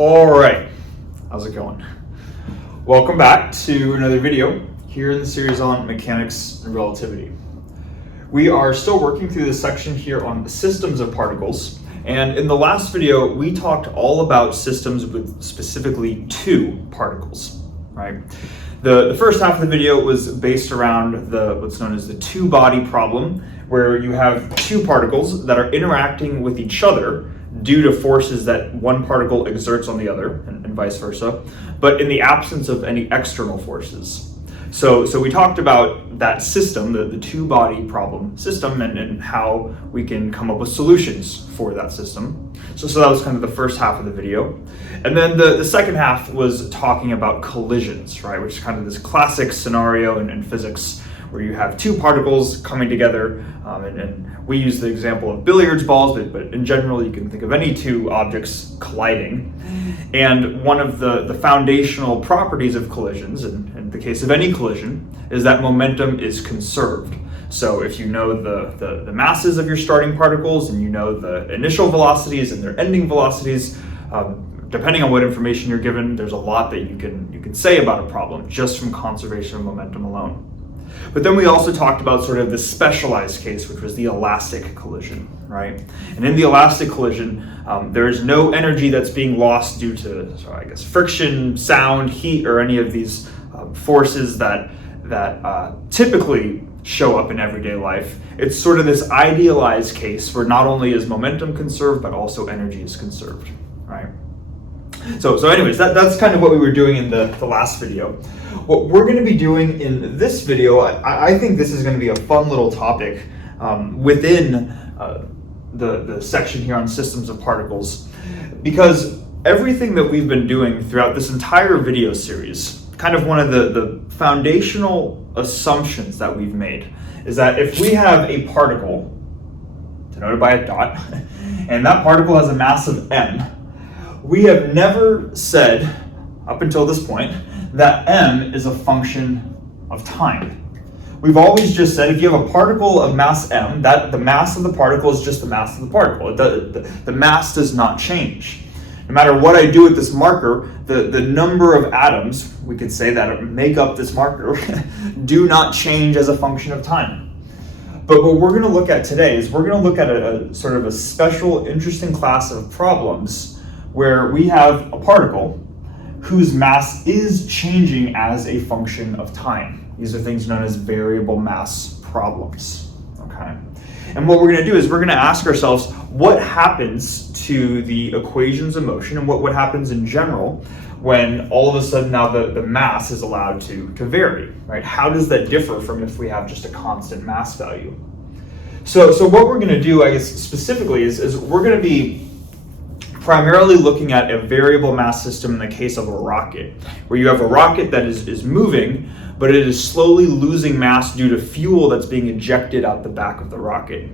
All right, how's it going? Welcome back to another video here in the series on mechanics and relativity. We are still working through this section here on systems of particles, and in the last video we talked all about systems with specifically two particles, right? The first half of the video was based around what's known as the two-body problem, where you have two particles that are interacting with each other due to forces that one particle exerts on the other, and vice versa, but in the absence of any external forces. So we talked about that system, the two-body problem system, and how we can come up with solutions for that system. So that was kind of the first half of the video. And then the second half was talking about collisions, right, which is kind of this classic scenario in physics where you have two particles coming together, and we use the example of billiards balls, but in general you can think of any two objects colliding. And one of the foundational properties of collisions, in the case of any collision, is that momentum is conserved. So if you know the masses of your starting particles and you know the initial velocities and their ending velocities, depending on what information you're given, there's a lot that you can say about a problem just from conservation of momentum alone. But then we also talked about sort of the specialized case, which was the elastic collision, right? And in the elastic collision, there is no energy that's being lost due to, friction, sound, heat, or any of these forces that typically show up in everyday life. It's sort of this idealized case where not only is momentum conserved, but also energy is conserved, right? So anyways, that's kind of what we were doing in the last video. What we're going to be doing in this video, I think this is going to be a fun little topic within the section here on systems of particles, because everything that we've been doing throughout this entire video series, kind of one of the foundational assumptions that we've made is that if we have a particle denoted by a dot, and that particle has a mass of m, we have never said, up until this point, that m is a function of time. We've always just said if you have a particle of mass m, that the mass of the particle is just the mass of the particle. The mass does not change. No matter what I do with this marker, the number of atoms, we could say, that make up this marker do not change as a function of time. But what we're going to look at today is we're going to look at a sort of a special, interesting class of problems where we have a particle whose mass is changing as a function of time. These are things known as variable mass problems, okay? And what we're going to do is we're going to ask ourselves what happens to the equations of motion and what happens in general when all of a sudden now the mass is allowed to vary, right? How does that differ from if we have just a constant mass value? So what we're going to do, I guess, specifically is we're going to be primarily looking at a variable mass system in the case of a rocket, where you have a rocket that is moving, but it is slowly losing mass due to fuel that's being ejected out the back of the rocket.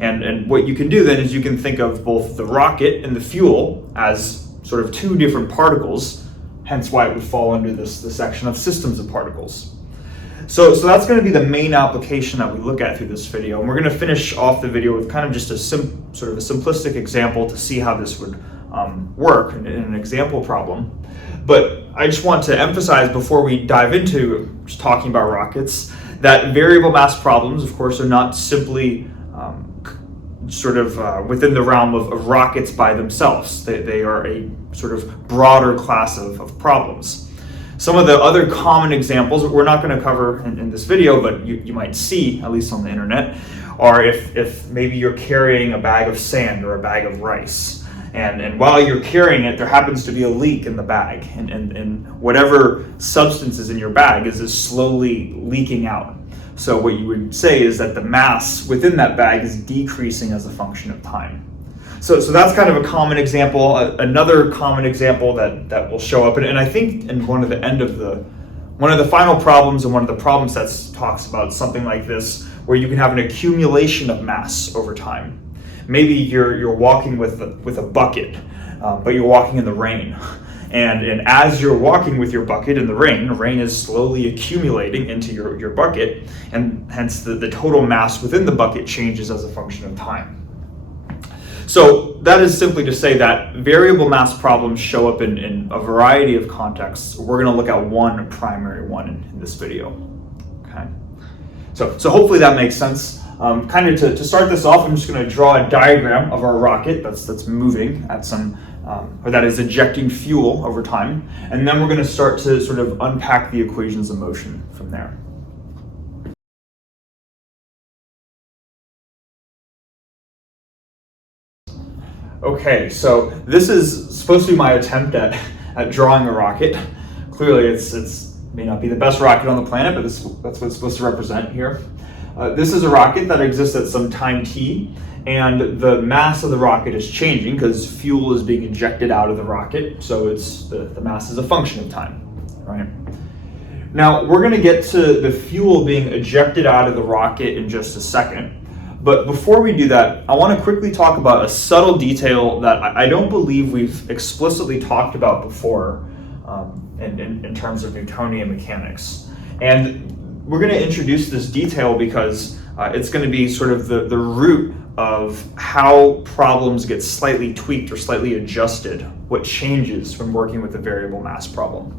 And what you can do then is you can think of both the rocket and the fuel as sort of two different particles, hence why it would fall under the section of systems of particles. So that's going to be the main application that we look at through this video, and we're going to finish off the video with kind of just a sort of a simplistic example to see how this would work in an example problem. But I just want to emphasize before we dive into just talking about rockets that variable mass problems, of course, are not simply within the realm of rockets by themselves. They are a sort of broader class of problems. Some of the other common examples that we're not going to cover in this video, but you might see, at least on the internet, are if maybe you're carrying a bag of sand or a bag of rice, and while you're carrying it, there happens to be a leak in the bag, and whatever substance is in your bag is slowly leaking out. So what you would say is that the mass within that bag is decreasing as a function of time. So that's kind of a common example. Another common example that will show up, and I think in one of the final problems and one of the problem sets talks about something like this, where you can have an accumulation of mass over time. Maybe you're walking with a bucket, but you're walking in the rain. And as you're walking with your bucket in the rain is slowly accumulating into your bucket, and hence the total mass within the bucket changes as a function of time. So that is simply to say that variable mass problems show up in a variety of contexts. We're going to look at one primary one in this video. Okay. So hopefully that makes sense. Kind of to start this off, I'm just going to draw a diagram of our rocket that's moving at some, or that is ejecting fuel over time, and then we're going to start to sort of unpack the equations of motion from there. Okay, so this is supposed to be my attempt at drawing a rocket. Clearly, it's may not be the best rocket on the planet, but that's what it's supposed to represent here. This is a rocket that exists at some time t, and the mass of the rocket is changing because fuel is being ejected out of the rocket, so it's the mass is a function of time, right? Now, we're going to get to the fuel being ejected out of the rocket in just a second. But before we do that, I want to quickly talk about a subtle detail that I don't believe we've explicitly talked about before in terms of Newtonian mechanics. And we're going to introduce this detail because it's going to be sort of the root of how problems get slightly tweaked or slightly adjusted, what changes when working with a variable mass problem.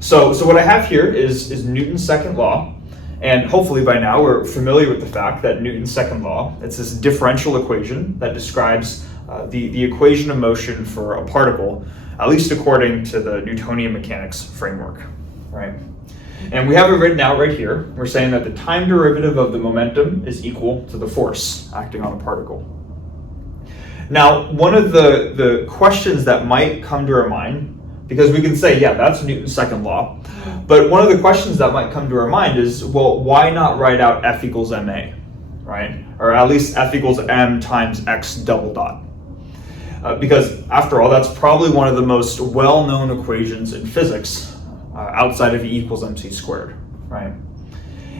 So what I have here is Newton's second law. And hopefully by now we're familiar with the fact that Newton's second law, it's this differential equation that describes the equation of motion for a particle, at least according to the Newtonian mechanics framework, right? And we have it written out right here. We're saying that the time derivative of the momentum is equal to the force acting on a particle. Now, one of the questions that might come to our mind, because we can say, yeah, that's Newton's second law. But one of the questions that might come to our mind is, well, why not write out F equals ma, right? Or at least F equals m times x double dot. Because after all, that's probably one of the most well-known equations in physics outside of E equals mc squared, right?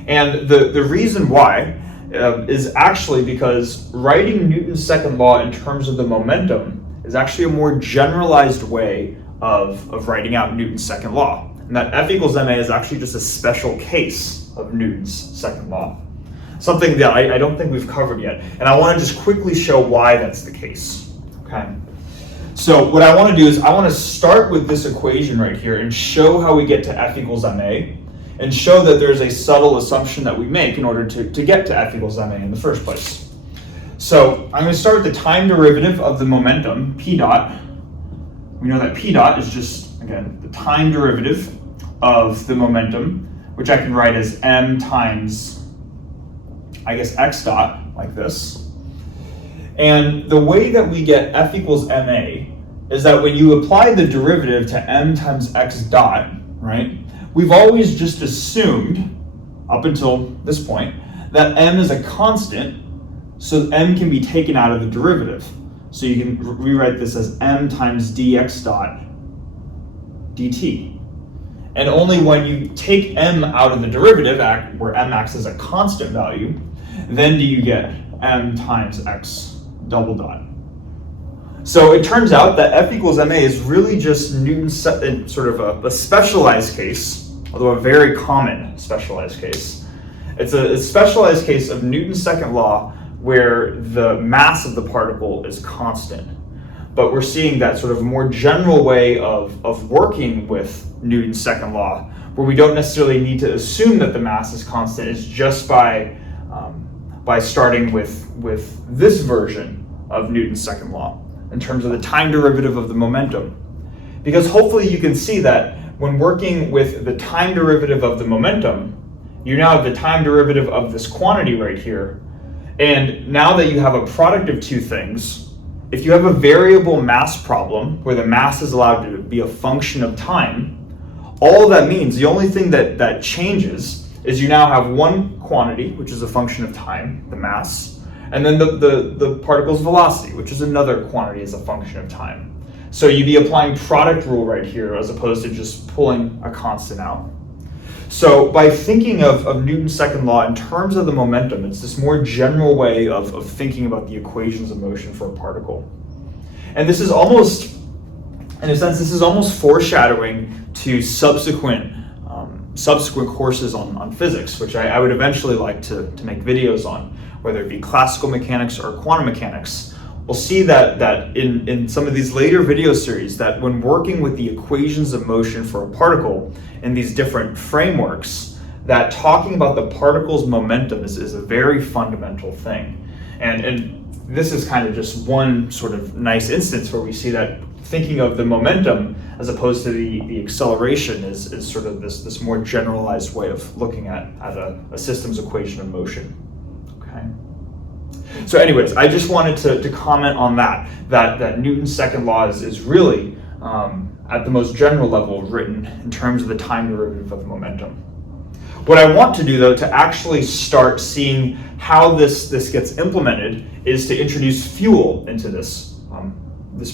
And the reason why is actually because writing Newton's second law in terms of the momentum is actually a more generalized way of writing out Newton's second law. And that F equals ma is actually just a special case of Newton's second law. Something that I don't think we've covered yet. And I want to just quickly show why that's the case. Okay. So what I want to do is I want to start with this equation right here and show how we get to F equals ma, and show that there's a subtle assumption that we make in order to get to F equals ma in the first place. So I'm going to start with the time derivative of the momentum, p dot. We know that p dot is just, again, the time derivative of the momentum, which I can write as m times, I guess, x dot, like this. And the way that we get F equals ma is that when you apply the derivative to m times x dot, right, we've always just assumed, up until this point, that m is a constant, so m can be taken out of the derivative. So you can rewrite this as m times dx dot dt. And only when you take m out of the derivative, where m acts as a constant value, then do you get m times x double dot. So it turns out that F equals ma is really just Newton's sort of a specialized case, although a very common specialized case. It's a specialized case of Newton's second law where the mass of the particle is constant. But we're seeing that sort of more general way of working with Newton's second law, where we don't necessarily need to assume that the mass is constant, is just by starting with this version of Newton's second law in terms of the time derivative of the momentum. Because hopefully you can see that when working with the time derivative of the momentum, you now have the time derivative of this quantity right here. And now that you have a product of two things, if you have a variable mass problem where the mass is allowed to be a function of time, all that means, the only thing that changes is you now have one quantity, which is a function of time, the mass, and then the particle's velocity, which is another quantity as a function of time. So you'd be applying product rule right here as opposed to just pulling a constant out. So by thinking of Newton's second law in terms of the momentum, it's this more general way of thinking about the equations of motion for a particle. And this is almost, in a sense, this is almost foreshadowing to subsequent courses on physics, which I would eventually like to make videos on, whether it be classical mechanics or quantum mechanics, we'll see that in some of these later video series, that when working with the equations of motion for a particle in these different frameworks, that talking about the particle's momentum is a very fundamental thing. And this is kind of just one sort of nice instance where we see that thinking of the momentum as opposed to the acceleration is sort of this more generalized way of looking at a system's equation of motion. Okay. So anyways, I just wanted to comment on that Newton's second law is really at the most general level written in terms of the time derivative of momentum. What I want to do, though, to actually start seeing how this gets implemented is to introduce fuel into this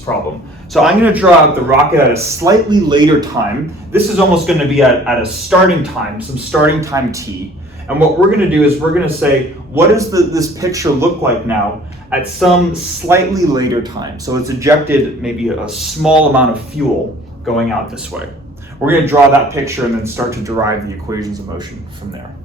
problem. So I'm going to draw out the rocket at a slightly later time. This is almost going to be at a starting time, some starting time t. And what we're going to do is we're going to say, what does this picture look like now at some slightly later time? So it's ejected maybe a small amount of fuel going out this way. We're going to draw that picture and then start to derive the equations of motion from there.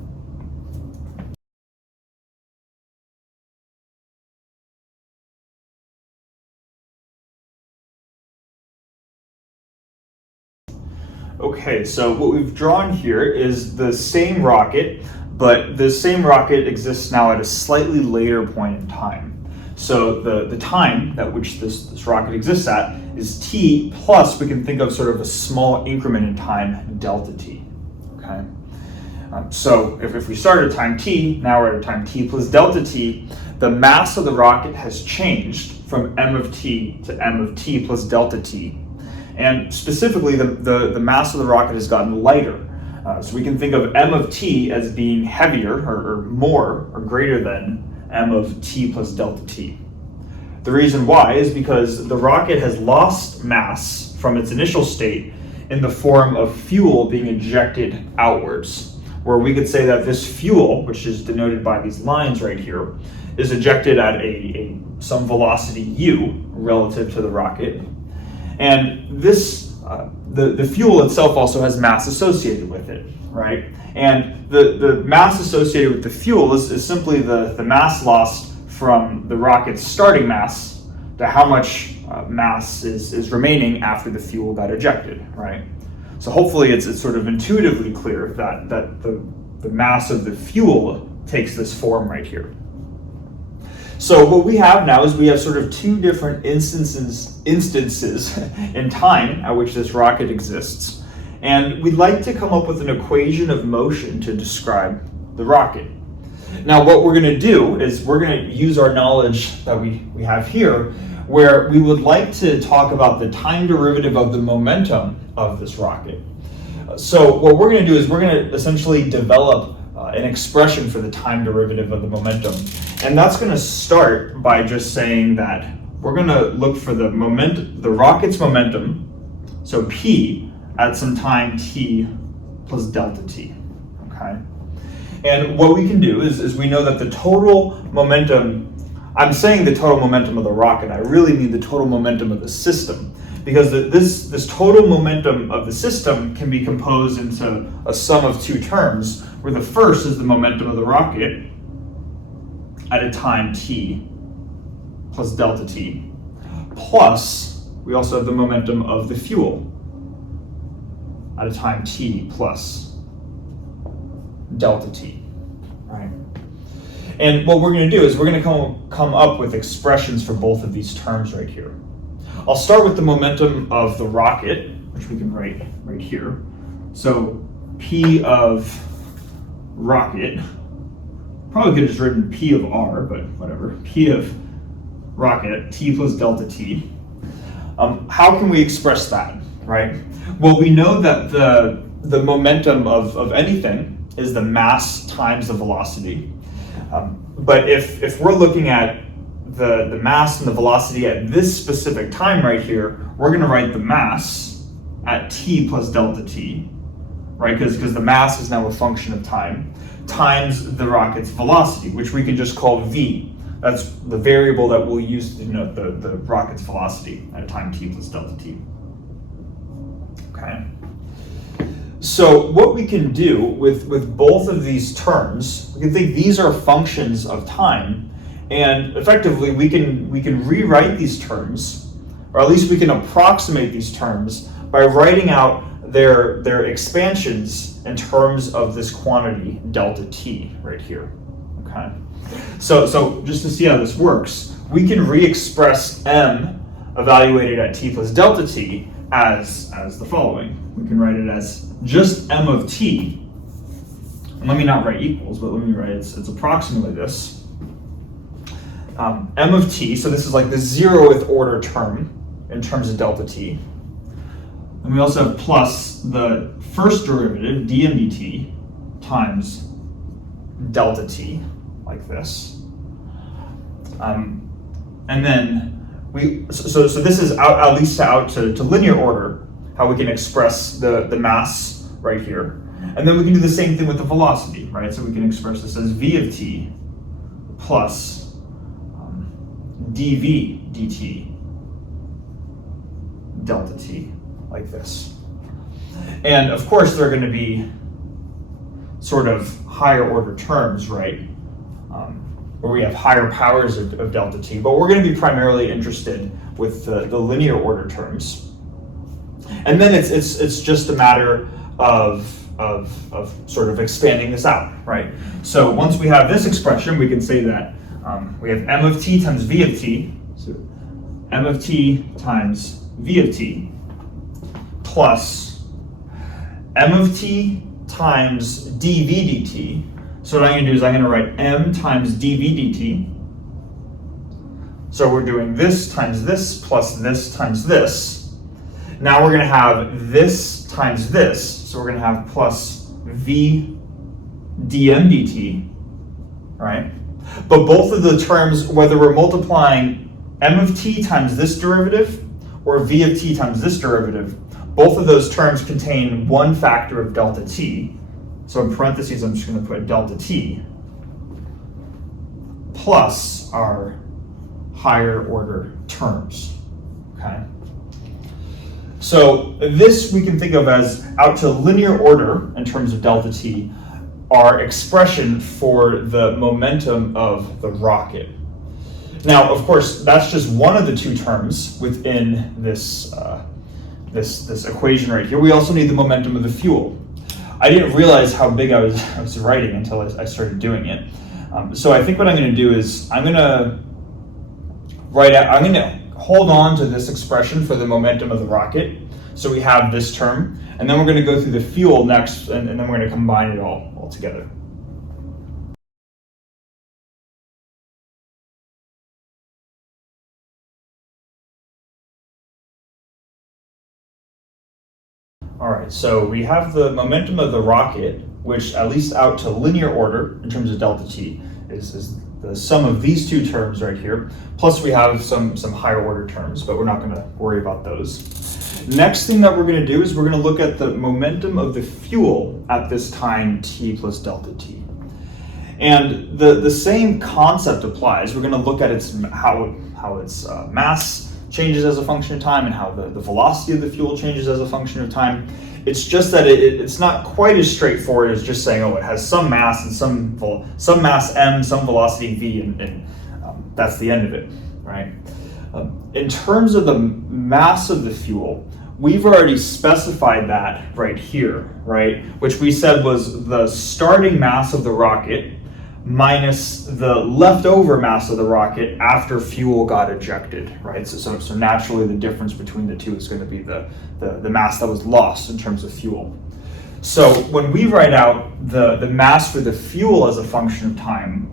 Okay, so what we've drawn here is the same rocket, but the same rocket exists now at a slightly later point in time. So the time at which this rocket exists at is t plus, we can think of sort of a small increment in time, delta t. Okay. So if we start at time t, now we're at a time t plus delta t, the mass of the rocket has changed from m of t to m of t plus delta t. And specifically, the mass of the rocket has gotten lighter. So we can think of m of t as being heavier or more or greater than m of t plus delta t. The reason why is because the rocket has lost mass from its initial state in the form of fuel being ejected outwards, where we could say that this fuel, which is denoted by these lines right here, is ejected at some velocity u relative to the rocket. And this, the fuel itself also has mass associated with it, right? And the mass associated with the fuel is simply the mass lost from the rocket's starting mass to how much mass is remaining after the fuel got ejected, right? So hopefully it's sort of intuitively clear that the mass of the fuel takes this form right here. So what we have now is we have sort of two different instances in time at which this rocket exists. And we'd like to come up with an equation of motion to describe the rocket. Now what we're going to do is we're going to use our knowledge that we have here, where we would like to talk about the time derivative of the momentum of this rocket. So what we're going to do is we're going to essentially develop an expression for the time derivative of the momentum. And that's going to start by just saying that we're going to look for the rocket's momentum, so p, at some time t plus delta t, okay? And what we can do is we know that the total momentum, I'm saying the total momentum of the rocket, I really mean the total momentum of the system, because this total momentum of the system can be composed into a sum of two terms, where the first is the momentum of the rocket at a time t plus delta t, plus we also have the momentum of the fuel at a time t plus delta t, right? And what we're going to do is we're going to come up with expressions for both of these terms right here. I'll start with the momentum of the rocket, which we can write right here. So p of rocket, probably could have just written p of r, but whatever, p of rocket, t plus delta t. How can we express that, right? Well, we know that the momentum of anything is the mass times the velocity. But if we're looking at the mass and the velocity at this specific time right here, we're going to write the mass at t plus delta t, right? Because the mass is now a function of time, times the rocket's velocity, which we can just call v. That's the variable that we'll use to denote the rocket's velocity at a time t plus delta t. Okay. So what we can do with both of these terms, we can think these are functions of time, And effectively, we can rewrite these terms, or at least we can approximate these terms by writing out their expansions in terms of this quantity delta t right here. Okay. So just to see how this works, we can re-express m evaluated at t plus delta t as the following. We can write it as just m of t. And let me not write equals, but let me write it's approximately this. M of t, so this is like the 0th order term in terms of delta t. And we also have plus the first derivative, dm dt, times delta t, like this. And then so this is at least out to linear order, how we can express the mass right here. And then we can do the same thing with the velocity, right? So we can express this as v of t plus dv dt delta t, like this. And of course, they're going to be sort of higher order terms, right? Where we have higher powers of delta t, but we're going to be primarily interested with the linear order terms. And then it's just a matter of sort of expanding this out, right? So once we have this expression, we can say that we have m of t times v of t, so m of t times v of t, plus m of t times dv dt. So what I'm going to do is I'm going to write m times dv dt. So we're doing this times this plus this times this. Now we're going to have this times this. So we're going to have plus v dm dt, right? But both of the terms, whether we're multiplying m of t times this derivative or v of t times this derivative, both of those terms contain one factor of delta t. So in parentheses, I'm just going to put delta t plus our higher order terms, okay? So this we can think of as out to linear order in terms of delta t, our expression for the momentum of the rocket. Now, of course, that's just one of the two terms within this, this equation right here. We also need the momentum of the fuel. I didn't realize how big I was writing until I started doing it. So I think what I'm going to do is I'm going to hold on to this expression for the momentum of the rocket. So we have this term, and then we're going to go through the fuel next, and then we're going to combine it all together. All right, so we have the momentum of the rocket, which at least out to linear order in terms of delta t is the sum of these two terms right here. Plus we have some higher order terms, but we're not going to worry about those. Next thing that we're going to do is we're going to look at the momentum of the fuel at this time t plus delta t. And the same concept applies. We're going to look at how its mass changes as a function of time and how the velocity of the fuel changes as a function of time. It's just that it's not quite as straightforward as just saying, oh, it has some mass and some mass m, some velocity v, and that's the end of it, right? In terms of the mass of the fuel, we've already specified that right here, right? Which we said was the starting mass of the rocket minus the leftover mass of the rocket after fuel got ejected, right? So naturally the difference between the two is going to be the mass that was lost in terms of fuel. So when we write out the mass for the fuel as a function of time,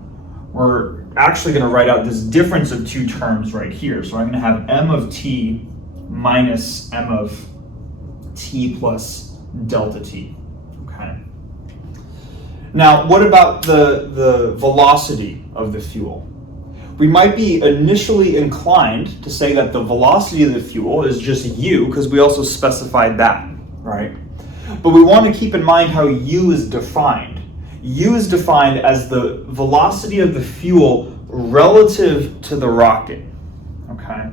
we're actually going to write out this difference of two terms right here. So I'm going to have m of t minus m of t plus delta t, okay? Now, what about the velocity of the fuel? We might be initially inclined to say that the velocity of the fuel is just u, because we also specified that, right? But we want to keep in mind how u is defined. U is defined as the velocity of the fuel relative to the rocket, okay?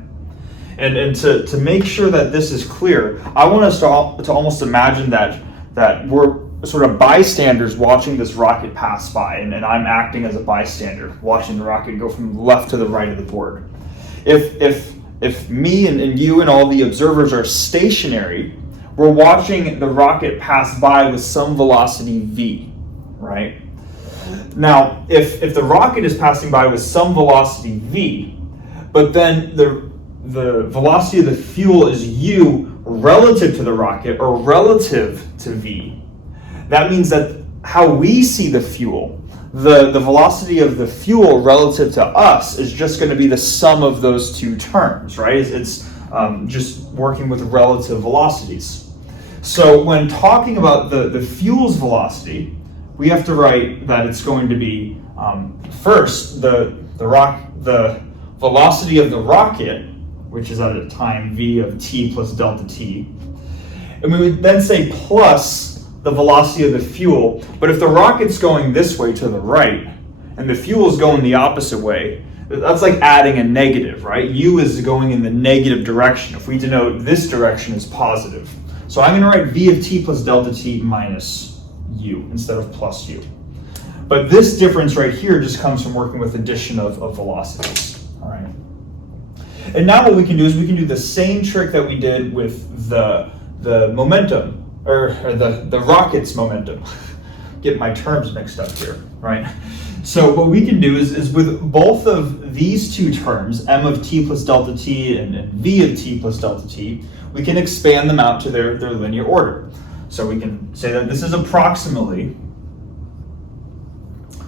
And to make sure that this is clear, I want us to almost imagine that sort of bystanders watching this rocket pass by, and I'm acting as a bystander, watching the rocket go from the left to the right of the board. If me and you and all the observers are stationary, we're watching the rocket pass by with some velocity v, right? Now, if the rocket is passing by with some velocity v, but then the velocity of the fuel is u relative to the rocket or relative to v, that means that how we see the fuel, the velocity of the fuel relative to us is just going to be the sum of those two terms, right? It's just working with relative velocities. So when talking about the fuel's velocity, we have to write that it's going to be first the velocity of the rocket, which is at a time v of t plus delta t, and we would then say plus the velocity of the fuel. But if the rocket's going this way to the right and the fuel is going the opposite way, that's like adding a negative, right? U is going in the negative direction if we denote this direction as positive. So I'm going to write v of t plus delta t minus u instead of plus u. But this difference right here just comes from working with addition of velocities. All right. And now what we can do is we can do the same trick that we did with the momentum, or the rocket's momentum. Get my terms mixed up here, right? So what we can do is with both of these two terms, m of t plus delta t and v of t plus delta t, we can expand them out to their linear order. So we can say that this is approximately,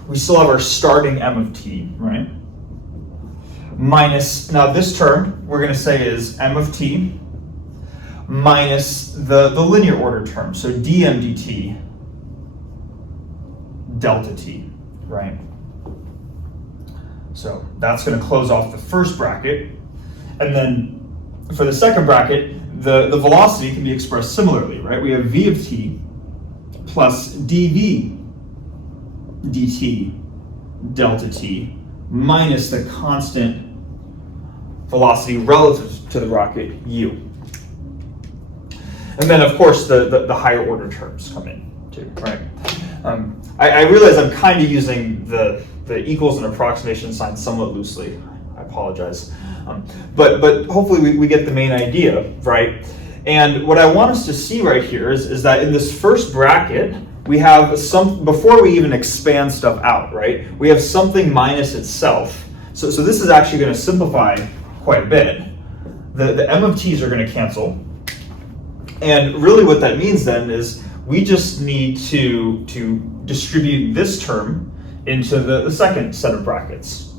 we still have our starting m of t, right? Minus, now this term we're going to say is m of t minus the linear order term, so dm dt delta t, right? So that's going to close off the first bracket. And then for the second bracket, the velocity can be expressed similarly, right? We have v of t plus dv dt delta t minus the constant velocity relative to the rocket u. And then, of course, the higher order terms come in too, right? I realize I'm kind of using the equals and approximation sign somewhat loosely. I apologize. But hopefully we get the main idea, right? And what I want us to see right here is that in this first bracket, we have some, before we even expand stuff out, right? We have something minus itself. So this is actually going to simplify quite a bit. The m of t's are going to cancel. And really what that means then is we just need to distribute this term into the second set of brackets.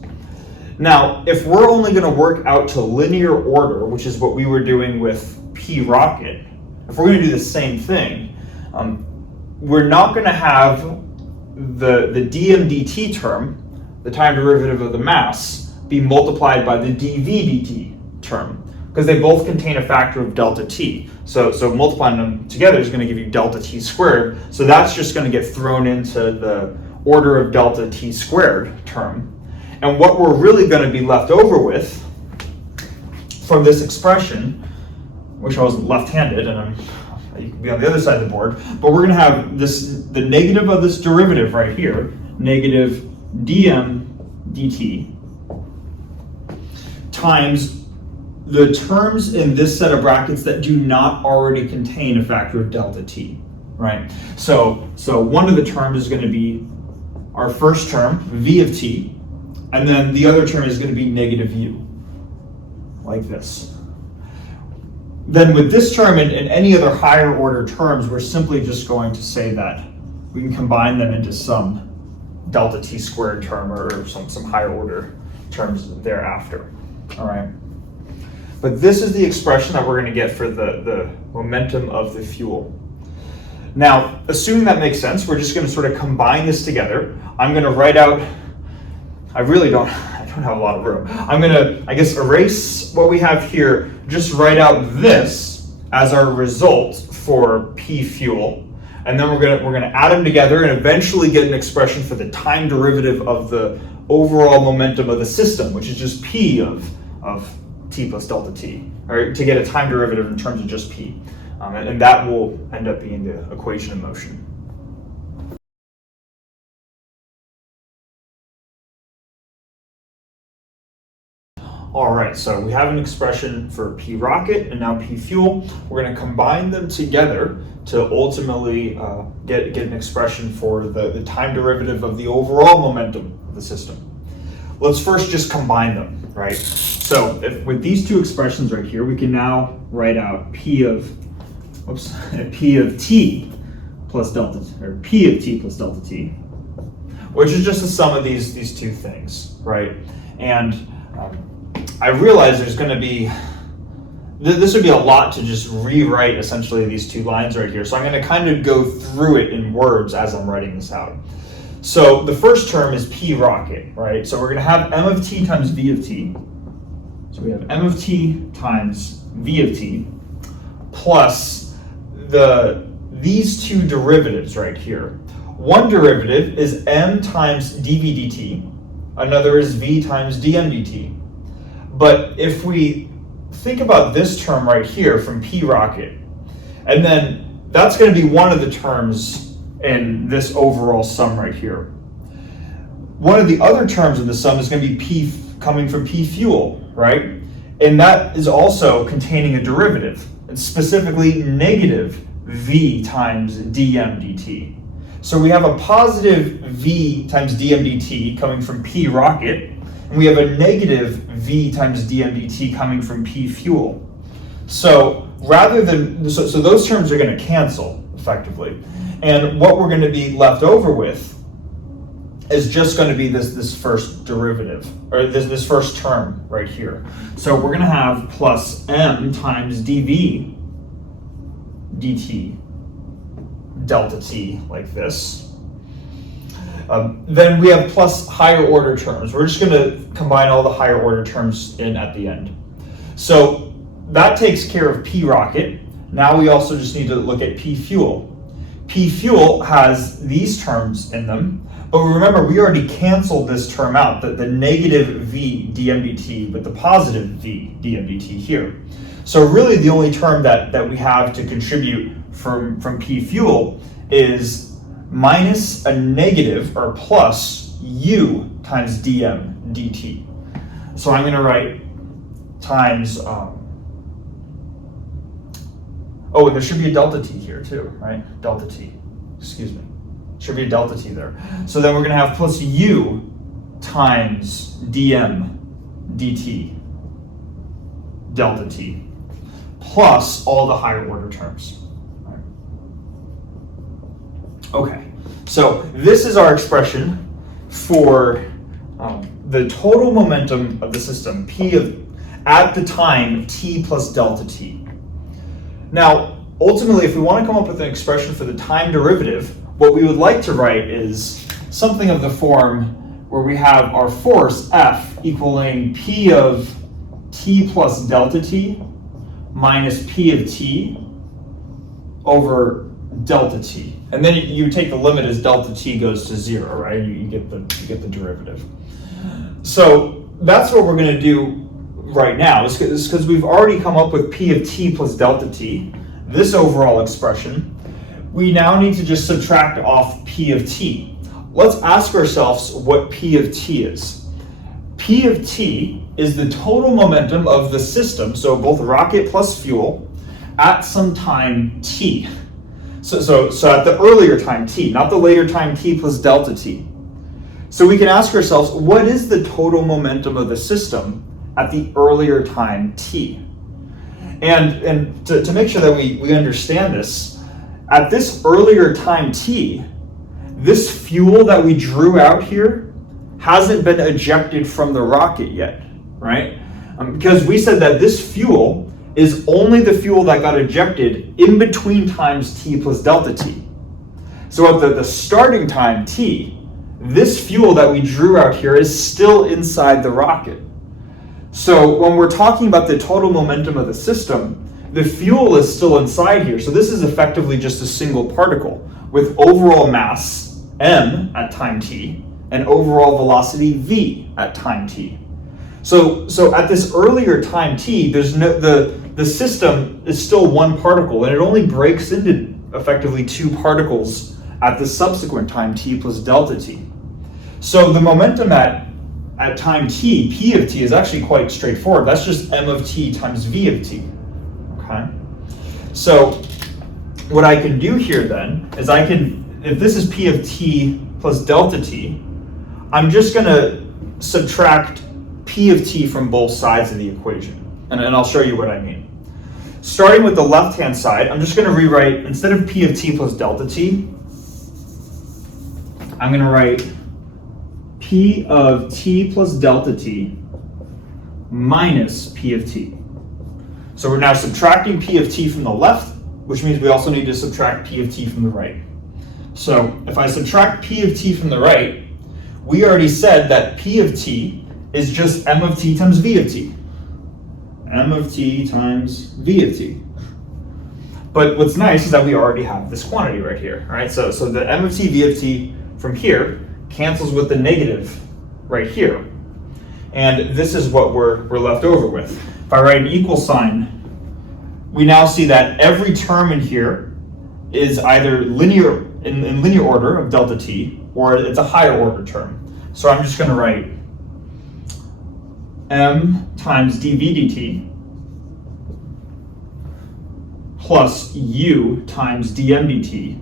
Now, if we're only going to work out to linear order, which is what we were doing with p rocket, if we're going to do the same thing, we're not going to have the dm dt term, the time derivative of the mass, be multiplied by the dv dt term, because they both contain a factor of delta t. So multiplying them together is going to give you delta t squared. So that's just going to get thrown into the order of delta t squared term. And what we're really going to be left over with from this expression, which I was left-handed, and you can be on the other side of the board, but we're going to have the negative of this derivative right here, negative dm dt, times the terms in this set of brackets that do not already contain a factor of delta t, right? So one of the terms is going to be our first term, v of t, and then the other term is going to be negative u, like this. Then with this term and any other higher order terms, we're simply just going to say that we can combine them into some delta t squared term or some higher order terms thereafter, all right? But this is the expression that we're going to get for the momentum of the fuel. Now, assuming that makes sense, we're just going to sort of combine this together. I'm going to write out, I don't have a lot of room. I'm going to, I guess, erase what we have here, just write out this as our result for P fuel. And then we're going to add them together and eventually get an expression for the time derivative of the overall momentum of the system, which is just P of T plus delta T, or to get a time derivative in terms of just P. And that will end up being the equation of motion. All right, so we have an expression for P rocket and now P fuel. We're going to combine them together to ultimately get an expression for the time derivative of the overall momentum of the system. Let's first just combine them, right? So with these two expressions right here, we can now write out P of T plus delta, or P of T plus delta T, which is just the sum of these two things, right? And I realize there's going to be, this would be a lot to just rewrite essentially these two lines right here. So I'm going to kind of go through it in words as I'm writing this out. So the first term is P rocket, right? So we're going to have M of T times V of T. So we have M of T times V of T plus these two derivatives right here. One derivative is M times dV dt. Another is V times dm dt. But if we think about this term right here from P rocket, and then that's going to be one of the terms in this overall sum right here. One of the other terms in the sum is going to be P coming from P fuel, right? And that is also containing a derivative, and specifically negative V times dm dt. So we have a positive V times dm dt coming from P rocket, and we have a negative V times dm dt coming from P fuel. So rather than, so those terms are going to cancel effectively. And what we're going to be left over with is just going to be this first derivative, or this first term right here. So we're going to have plus M times dV dt delta t like this. Then we have plus higher order terms. We're just going to combine all the higher order terms in at the end. So that takes care of P rocket. Now we also just need to look at P fuel. P fuel has these terms in them, but remember we already canceled this term out, the negative V dm dt with the positive V dm dt here. So really the only term that we have to contribute from P fuel is minus a negative or plus U times dm dt. So I'm going to write times, oh, and there should be a delta t here too, right? Delta t, excuse me. Should be a delta t there. So then we're going to have plus U times dm dt, delta t, plus all the higher order terms. Okay, so this is our expression for the total momentum of the system, P at the time t plus delta t. Now, ultimately, if we want to come up with an expression for the time derivative, what we would like to write is something of the form where we have our force F equaling P of t plus delta t minus P of t over delta t. And then you take the limit as delta t goes to 0, right? You get the derivative. So that's what we're going to do right now, is because we've already come up with P of t plus delta t, this overall expression. We now need to just subtract off P of t. Let's ask ourselves what P of t is. P of t is the total momentum of the system, so both rocket plus fuel, at some time t. So at the earlier time t, not the later time t plus delta t. So we can ask ourselves, what is the total momentum of the system at the earlier time t? And to make sure that we understand this, at this earlier time t, this fuel that we drew out here hasn't been ejected from the rocket yet, right? Because we said that this fuel is only the fuel that got ejected in between times t plus delta t. So at the starting time t, this fuel that we drew out here is still inside the rocket. So when we're talking about the total momentum of the system, the fuel is still inside here. So this is effectively just a single particle with overall mass m at time t and overall velocity v at time t. So at this earlier time t, there's no the system is still one particle, and it only breaks into effectively two particles at the subsequent time t plus delta t. So the momentum at at time t, p of t is actually quite straightforward. That's just m of t times v of t, okay? So what I can do here then is I can, if this is p of t plus delta t, I'm just gonna subtract p of t from both sides of the equation. And I'll show you what I mean. Starting with the left-hand side, I'm just gonna rewrite, instead of p of t plus delta t, I'm gonna write p of t plus delta t minus p of t. So we're now subtracting p of t from the left, which means we also need to subtract p of t from the right. So if I subtract p of t from the right, we already said that p of t is just m of t times v of t. M of t times v of t. But what's nice is that we already have this quantity right here, right? So the m of t, v of t from here cancels with the negative right here. And this is what we're left over with. If I write an equal sign, we now see that every term in here is either linear in linear order of delta t, or it's a higher order term. So I'm just going to write m times dv dt plus u times dm dt.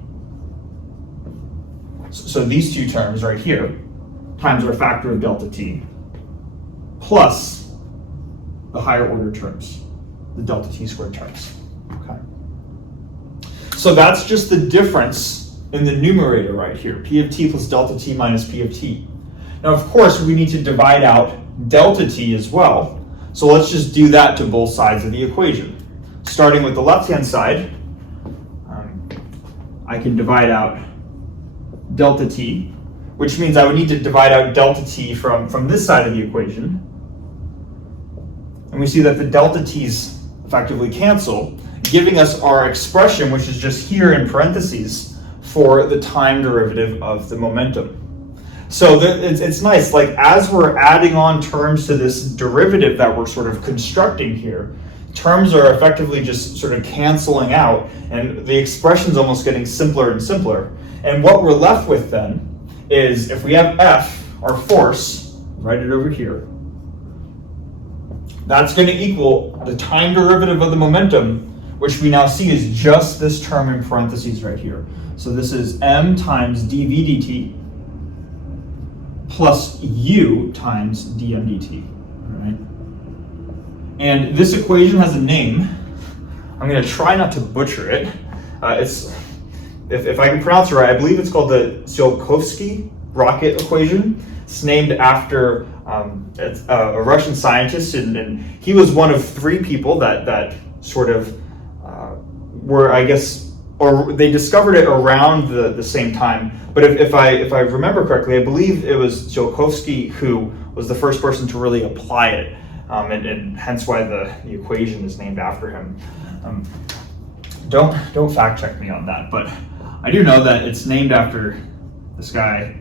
So these two terms right here times our factor of delta t plus the higher order terms, the delta t squared terms. Okay. So that's just the difference in the numerator right here, p of t plus delta t minus p of t. Now, of course, we need to divide out delta t as well. So let's just do that to both sides of the equation. Starting with the left-hand side, I can divide out delta t, which means I would need to divide out delta t from this side of the equation. And we see that the delta t's effectively cancel, giving us our expression, which is just here in parentheses, for the time derivative of the momentum. So it's nice, like as we're adding on terms to this derivative that we're sort of constructing here, terms are effectively just sort of canceling out, and the expression's almost getting simpler and simpler. And what we're left with then is, if we have F, our force, write it over here, that's going to equal the time derivative of the momentum, which we now see is just this term in parentheses right here. So this is m times dv dt plus u times dm dt, right? And this equation has a name. I'm going to try not to butcher it. If I can pronounce it right, I believe it's called the Tsiolkovsky rocket equation. It's named after a Russian scientist, and he was one of three people that sort of were, I guess, or they discovered it around the same time. But if I remember correctly, I believe it was Tsiolkovsky who was the first person to really apply it, and hence why the equation is named after him. Don't fact check me on that, but I do know that it's named after this guy,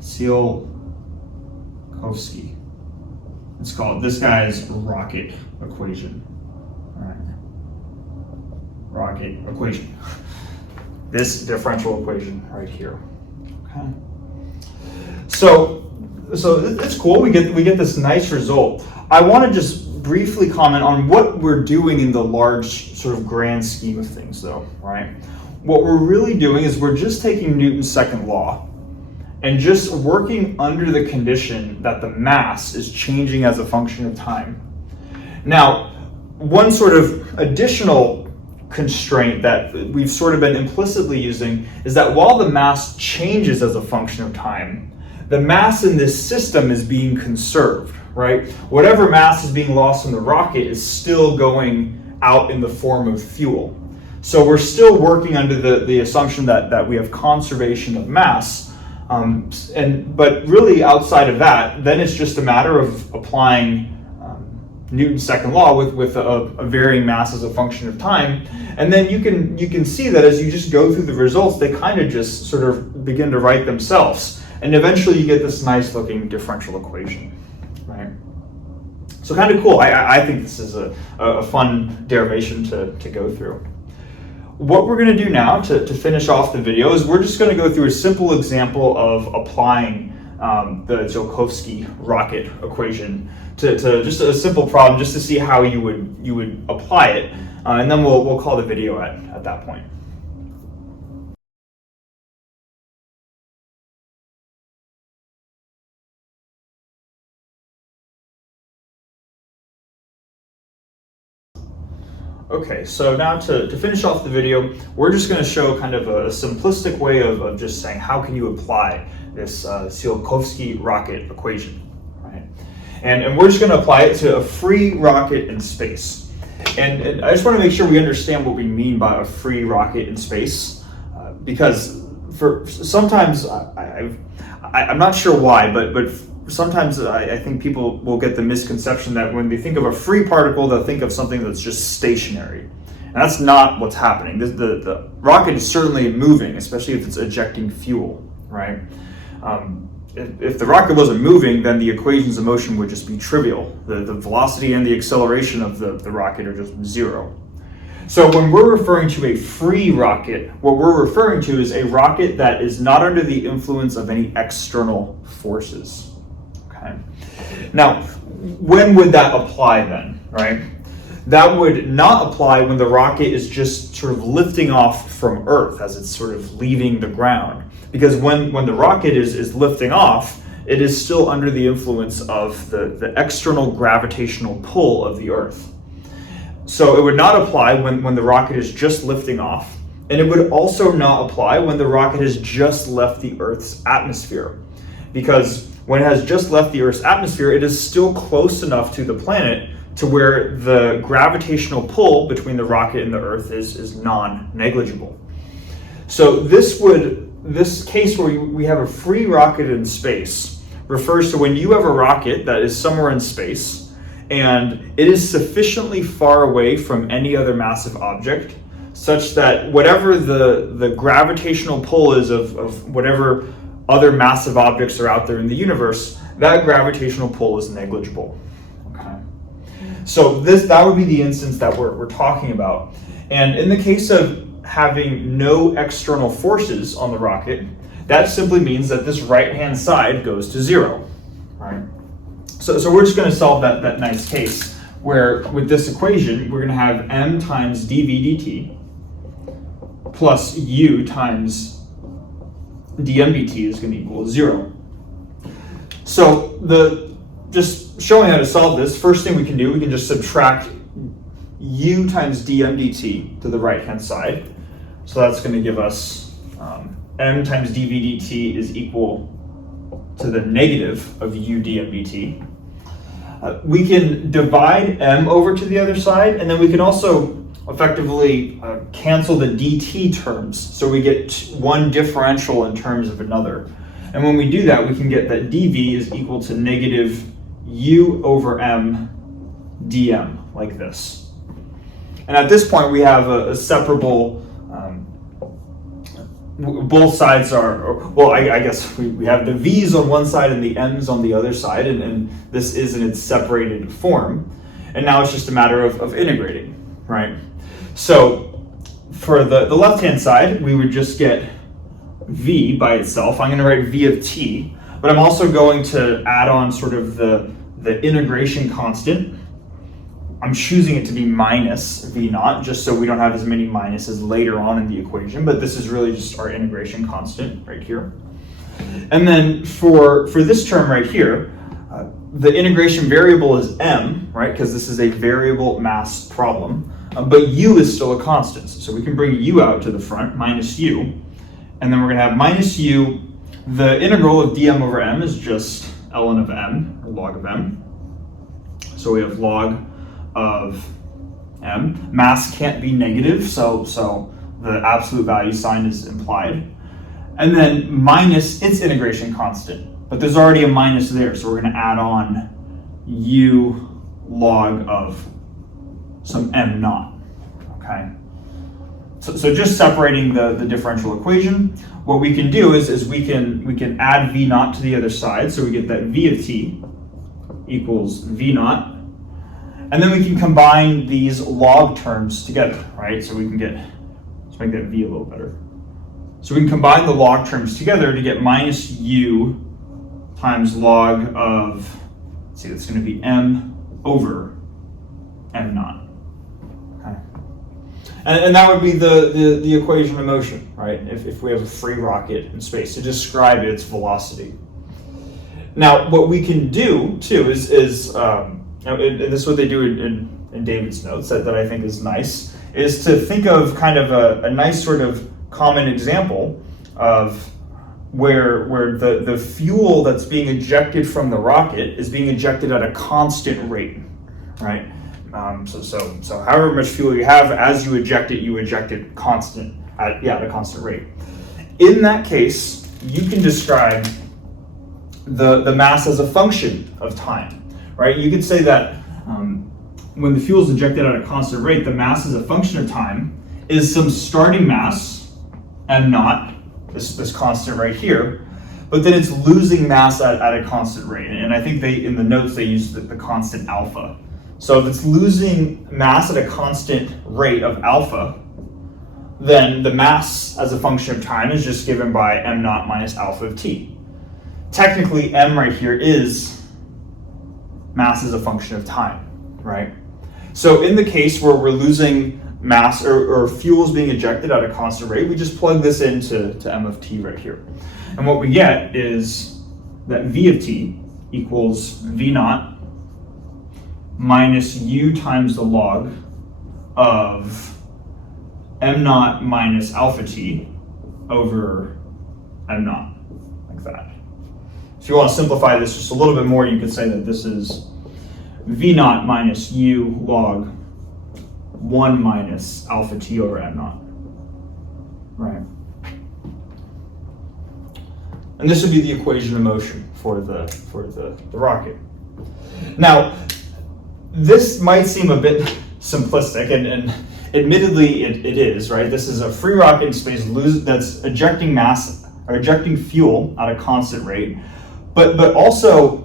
Tsiolkovsky. It's called this guy's rocket equation. All right. Rocket equation. This differential equation right here. Okay. So it's cool. We get this nice result. I want to just briefly comment on what we're doing in the large sort of grand scheme of things, though, right? What we're really doing is we're just taking Newton's second law and just working under the condition that the mass is changing as a function of time. Now, one sort of additional constraint that we've sort of been implicitly using is that while the mass changes as a function of time, the mass in this system is being conserved, right? Whatever mass is being lost in the rocket is still going out in the form of fuel. So we're still working under the assumption that we have conservation of mass, but really outside of that, then it's just a matter of applying Newton's second law with a varying mass as a function of time. And then you can see that as you just go through the results, they kind of just sort of begin to write themselves. And eventually you get this nice looking differential equation, right? So kind of cool. I think this is a fun derivation to go through. What we're going to do now to finish off the video is we're just going to go through a simple example of applying the Tsiolkovsky rocket equation to just a simple problem, just to see how you would apply it, and then we'll call the video at that point. Okay, so now to finish off the video, we're just going to show kind of a simplistic way of just saying how can you apply this Tsiolkovsky rocket equation, right? And we're just going to apply it to a free rocket in space. And I just want to make sure we understand what we mean by a free rocket in space, because for sometimes I'm not sure why, but sometimes I think people will get the misconception that when they think of a free particle, they'll think of something that's just stationary. And that's not what's happening. The rocket is certainly moving, especially if it's ejecting fuel, right? If the rocket wasn't moving, then the equations of motion would just be trivial. The velocity and the acceleration of the rocket are just zero. So when we're referring to a free rocket, what we're referring to is a rocket that is not under the influence of any external forces. Okay. Now, when would that apply then, right? That would not apply when the rocket is just sort of lifting off from Earth as it's sort of leaving the ground. Because when the rocket is lifting off, it is still under the influence of the external gravitational pull of the Earth. So it would not apply when the rocket is just lifting off, and it would also not apply when the rocket has just left the Earth's atmosphere. Because when it has just left the Earth's atmosphere, it is still close enough to the planet to where the gravitational pull between the rocket and the Earth is non-negligible. So this case where we have a free rocket in space refers to when you have a rocket that is somewhere in space and it is sufficiently far away from any other massive object such that whatever the gravitational pull is of whatever other massive objects are out there in the universe, that gravitational pull is negligible. Okay. So that would be the instance that we're talking about. And in the case of having no external forces on the rocket, that simply means that this right-hand side goes to zero. Right? So we're just going to solve that nice case where with this equation, we're going to have m times dv dt plus u times dm dt is going to equal 0. So just showing how to solve this, first thing we can do, we can just subtract u times dm dt to the right-hand side. So that's going to give us m times dv dt is equal to the negative of u dm dt. We can divide m over to the other side, and then we can also effectively cancel the dt terms, so we get one differential in terms of another. And when we do that, we can get that dv is equal to negative u over m dm, like this. And at this point, we have a separable, both sides are, well, I guess we have the v's on one side and the m's on the other side, and this is in its separated form. And now it's just a matter of integrating, right? So for the left-hand side, we would just get v by itself. I'm going to write v of t, but I'm also going to add on sort of the integration constant. I'm choosing it to be minus v naught, just so we don't have as many minuses later on in the equation, but this is really just our integration constant right here. And then for this term right here, the integration variable is m, right, because this is a variable mass problem, but u is still a constant. So we can bring u out to the front, minus u, and then we're going to have minus u. The integral of dm over m is just ln of m, or log of m. So we have log of m. Mass can't be negative, so the absolute value sign is implied. And then minus its integration constant. But there's already a minus there, so we're going to add on u log of some m naught. Okay. So just separating the differential equation, what we can do is we can add v naught to the other side, so we get that v of t equals v naught. And then we can combine these log terms together, right? So we can let's make that v a little better. So we can combine the log terms together to get minus u times log of, let's see, it's going to be m over m naught. Okay. And that would be the equation of motion, right? If we have a free rocket in space to describe its velocity. Now, what we can do too is and this is what they do in David's notes that I think is nice, is to think of kind of a nice sort of common example of where the fuel that's being ejected from the rocket is being ejected at a constant rate, right? So however much fuel you have, as you eject it constant at a constant rate. In that case, you can describe the mass as a function of time, right? You could say that when the fuel is ejected at a constant rate, the mass as a function of time is some starting mass, m naught, this constant right here, but then it's losing mass at a constant rate. And I think in the notes they use the constant alpha. So if it's losing mass at a constant rate of alpha, then the mass as a function of time is just given by m naught minus alpha of t. Technically, m right here is mass as a function of time, right? So in the case where we're losing mass or fuel is being ejected at a constant rate, we just plug this into m of t right here. And what we get is that v of t equals v naught minus u times the log of m naught minus alpha t over m naught, like that. If you want to simplify this just a little bit more, you could say that this is v naught minus u log 1 minus alpha t over m naught, right? And this would be the equation of motion for the rocket. Now, this might seem a bit simplistic, and admittedly it is, right? This is a free rocket in space that's ejecting mass or ejecting fuel at a constant rate, but also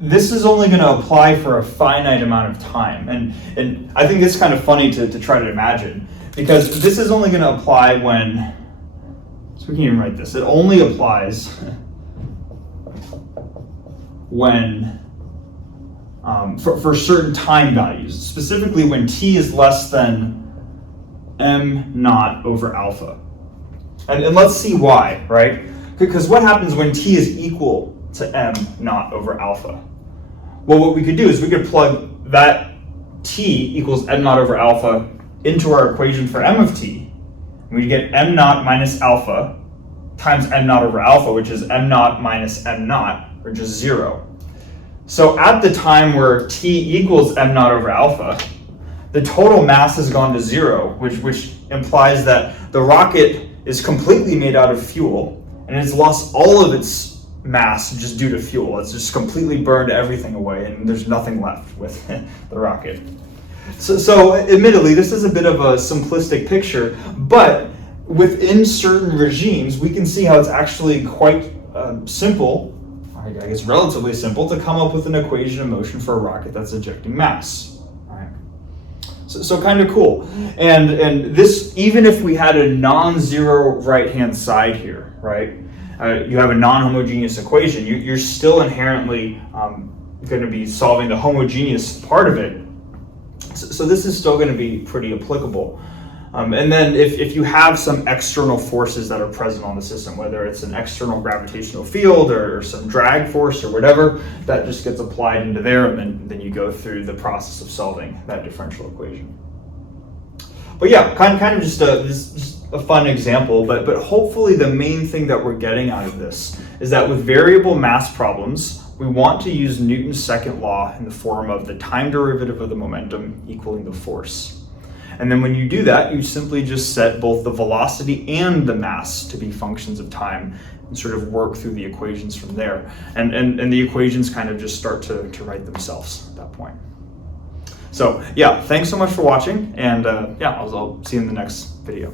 this is only going to apply for a finite amount of time. And I think it's kind of funny to try to imagine, because this is only going to apply when, so we can even write this, it only applies when, for certain time values, specifically when t is less than m naught over alpha. And let's see why, right? Because what happens when t is equal to m naught over alpha? Well, what we could do is we could plug that t equals m naught over alpha into our equation for m of t. And we get m naught minus alpha times m naught over alpha, which is m naught minus m naught, or just 0. So at the time where t equals m naught over alpha, the total mass has gone to 0, which implies that the rocket is completely made out of fuel, and it's lost all of its mass just due to fuel. It's just completely burned everything away, and there's nothing left with the rocket. So admittedly, this is a bit of a simplistic picture, but within certain regimes, we can see how it's actually quite simple, I guess relatively simple, to come up with an equation of motion for a rocket that's ejecting mass. Right? So kind of cool. And this, even if we had a non-zero right-hand side here, right? You have a non-homogeneous equation, you're still inherently going to be solving the homogeneous part of it. So this is still going to be pretty applicable. And then if you have some external forces that are present on the system, whether it's an external gravitational field or some drag force or whatever, that just gets applied into there, and then you go through the process of solving that differential equation. But yeah, kind of just a fun example, but hopefully the main thing that we're getting out of this is that with variable mass problems, we want to use Newton's second law in the form of the time derivative of the momentum equaling the force. And then when you do that, you simply just set both the velocity and the mass to be functions of time and sort of work through the equations from there. And the equations kind of just start to write themselves at that point. So yeah, thanks so much for watching, and I'll see you in the next video.